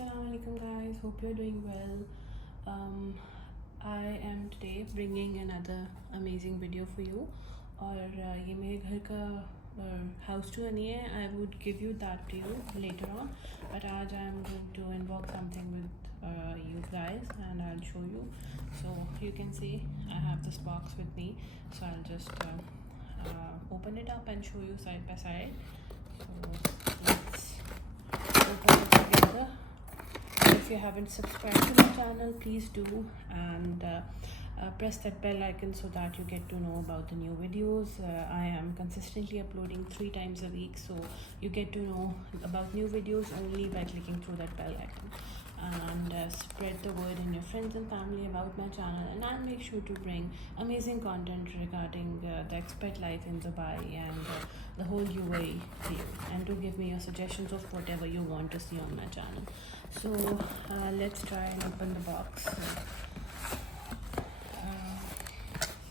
Assalamualaikum guys, hope you're doing well. I am today bringing another amazing video for you. और ये मेरे घर का house tour नहीं है. I would give you that to you later on, but आज I am going to unbox something with you guys and I'll show you. So you can see I have this box with me, so I'll just open it up and show you side by side. So let's open it together. If you haven't subscribed to my channel, please do, and press that bell icon so that you get to know about the new videos. I am consistently uploading 3 times a week, so you get to know about new videos only by clicking through that bell icon. And spread the word in your friends and family about my channel, and I'll make sure to bring amazing content regarding the expat life in Dubai and the whole UAE to you, and do give me your suggestions of whatever you want to see on my channel. So let's try and open the box. So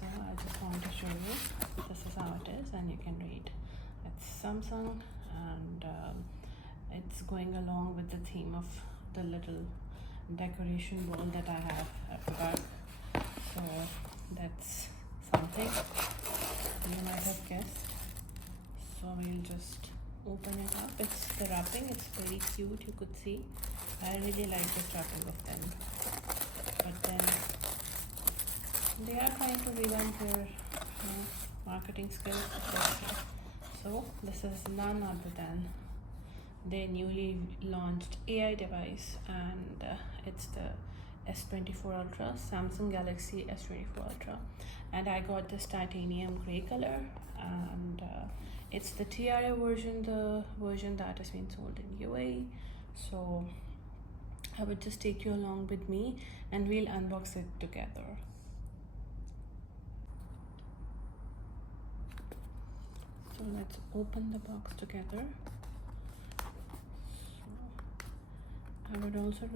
I just want to show you, this is how it is, and you can read it's Samsung, and it's going along with the theme of the little decoration ball that I have at the back. So that's something you might have guessed. So we'll just open it up. It's the wrapping, it's very cute, you could see. I really like this wrapping of them, but then they are trying to revamp their marketing skills. So this is none other than their newly launched AI device, and it's the S24 Ultra, SamsungGalaxy S24 Ultra, and I got this titanium gray color, and it's the TRA version, the version that has been sold in UAE. So I would just take you along with me and we'll unbox it together. So let's open the box together. I would also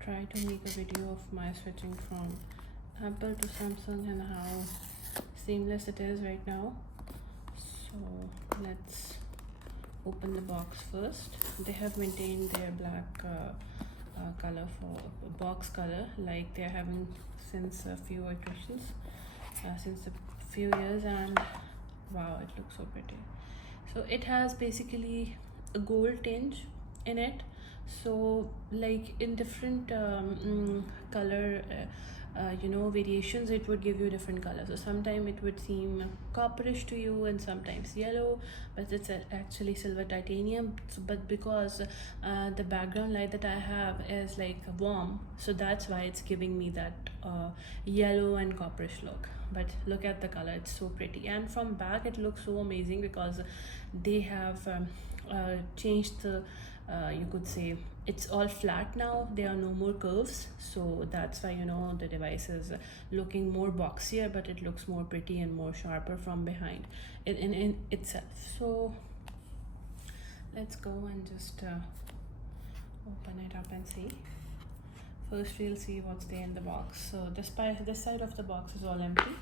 try to make a video of my switching from Apple to Samsung and how seamless it is right now. So let's open the box first. They have maintained their black color for box color, like they're having since a few iterations, since a few years, and wow, it looks so pretty. So it has basically a gold tinge in it. So like in different color variations, it would give you different colors. So sometimes it would seem copperish to you and sometimes yellow, but it's actually silver titanium. So, but because the background light that I have is like warm, so that's why it's giving me that yellow and copperish look. But look at the color, it's so pretty, and from back it looks so amazing because they have changed the you could say it's all flat now. There are no more curves, so that's why the device is looking more boxier, but it looks more pretty and more sharper from behind in itself. So let's go and just open it up and see. First we'll see what's there in the box. So this side of the box is all empty,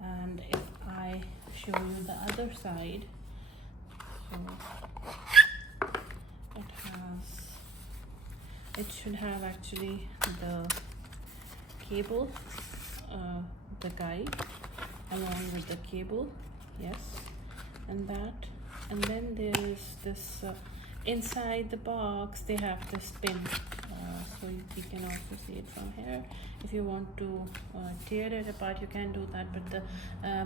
and if I show you the other side, so it should have actually the cable, the guide along with the cable, yes, and then there is this inside the box they have this pin, so you can also see it from here. If you want to tear it apart, you can do that, but the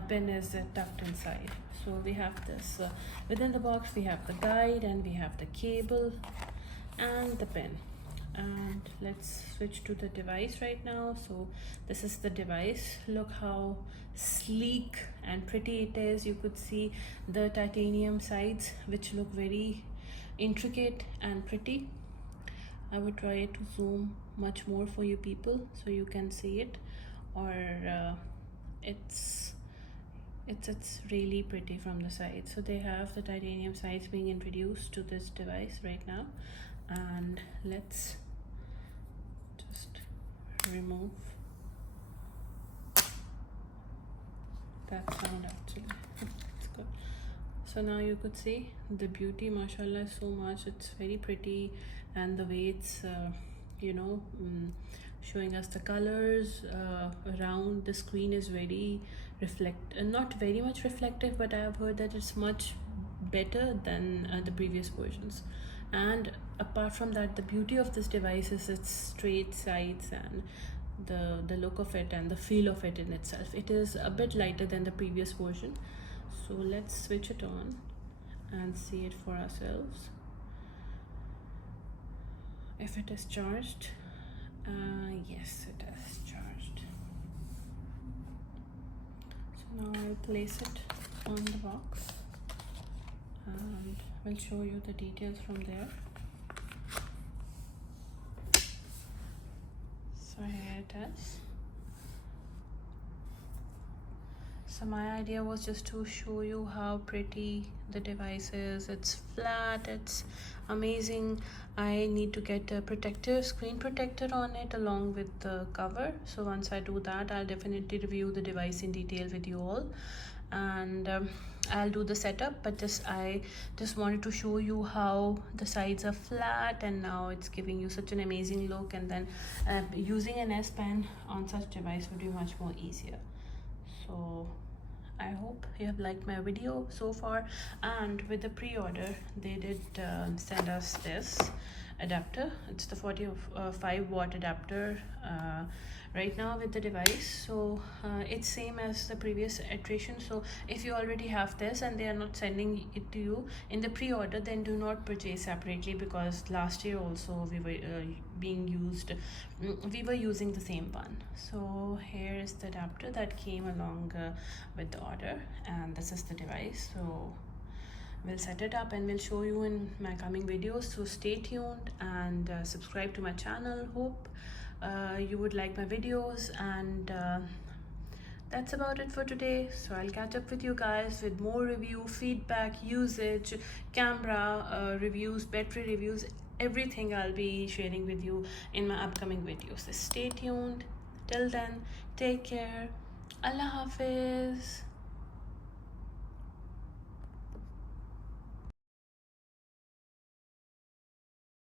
pin is tucked inside. So we have this within the box. We have the guide and we have the cable and the pin. And let's switch to the device right now. So this is the device. Look how sleek and pretty it is. You could see the titanium sides, which look very intricate and pretty. I would try to zoom much more for you people so you can see it, or it's really pretty from the side. So they have the titanium sides being introduced to this device right now, and let's just remove that sound. Actually it's good. So now you could see the beauty, mashallah, so much. It's very pretty, and the way it's showing us the colors around the screen is very not very much reflective, but I have heard that it's much better than the previous versions. And apart from that, the beauty of this device is its straight sides and the look of it and the feel of it in itself. It is a bit lighter than the previous version, so let's switch it on and see it for ourselves. If it is charged, yes, it is charged. So now I'll place it on the box and we'll show you the details from there. So here it is. So my idea was just to show you how pretty the device is. It's flat, it's amazing. I need to get a screen protector on it along with the cover. So once I do that, I'll definitely review the device in detail with you all, and I'll do the setup. But I just wanted to show you how the sides are flat and now it's giving you such an amazing look, and then using an S Pen on such device would be much more easier. So I hope you have liked my video so far, and with the pre-order they did send us this adapter. It's the 45-watt adapter right now with the device. So it's same as the previous iteration. So if you already have this and they are not sending it to you in the pre-order, then do not purchase separately, because last year also we were using the same one. So here is the adapter that came along with the order, and this is the device. So we'll set it up and we'll show you in my coming videos. So stay tuned and subscribe to my channel. Hope you would like my videos, and that's about it for today. So I'll catch up with you guys with more review, feedback, usage, camera reviews, battery reviews, everything I'll be sharing with you in my upcoming videos. So stay tuned. Till then, take care. Allah Hafiz.